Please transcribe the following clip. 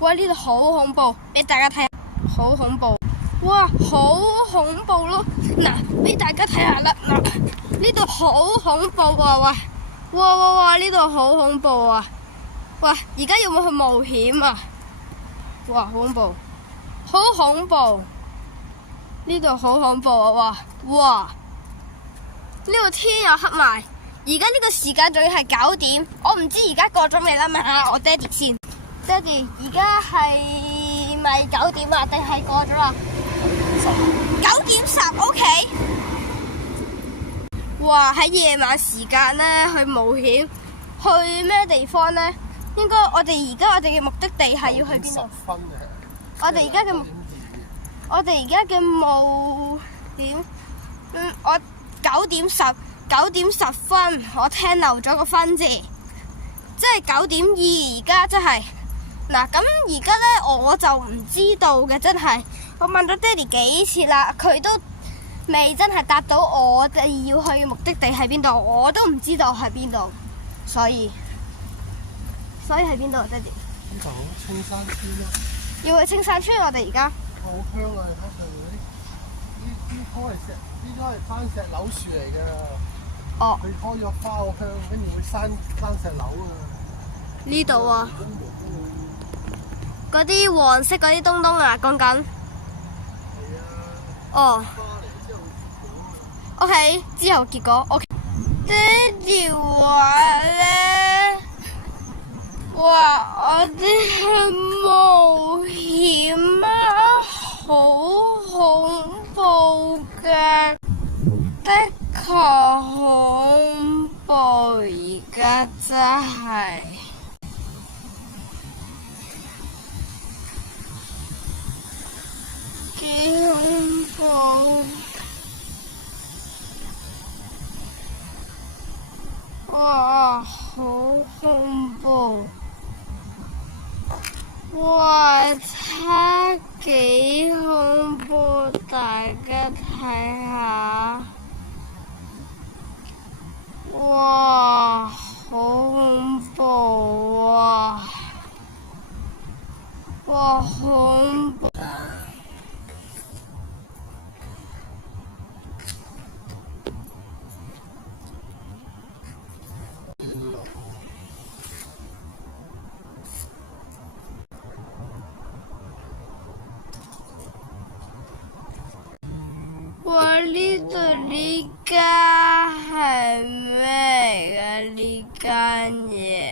哇！呢度好恐怖，俾大家睇下，好恐怖。哇，好恐怖咯！嗱，俾大家睇下啦，嗱，呢度好恐怖啊！喂，哇！呢度好恐怖啊！喂，而家有冇去冒險啊？哇，好恐怖，好恐怖！呢度好恐怖啊！哇！呢個天又黑埋，而家呢個時間仲要係9點，我唔知而家過咗未啦，問下我爹哋先。爹哋，而家係咪9點啊？定係過咗啦？9點10 ，OK。哇！喺夜晚時間咧去冒險，去咩地方咧？應該我哋嘅目的地係要去邊度？我哋而家嘅冒險，我9點10分，我聽漏咗個分字，即係9點2，而家真係。嗱，咁而家咧我就唔知道嘅，真係我問咗爹哋幾次啦，佢都未真係答到我哋要去嘅目的地喺邊度，我都唔知道喺邊度，所以喺邊度啊，爹哋？呢度青山村咯。要去青山村，我哋而家。好香啊！你睇上面呢棵係呢棵係番石榴樹嚟㗎。哦。佢開咗花好香，跟住會生石榴啊。呢度啊。嗰啲黃色嗰啲東東啊，講緊。係啊。哦。花嚟之後結果啊。OK， 之後結果 OK。爹哋話咧，話我哋去冒險啊，好恐怖嘅，的確恐怖，而家真係。幾恐怖！哇，好恐怖！哇，睇幾恐怖，大家睇下。哇，好恐怖啊！哇，恐怖！哇！呢度呢間係咩㗎？呢間嘢？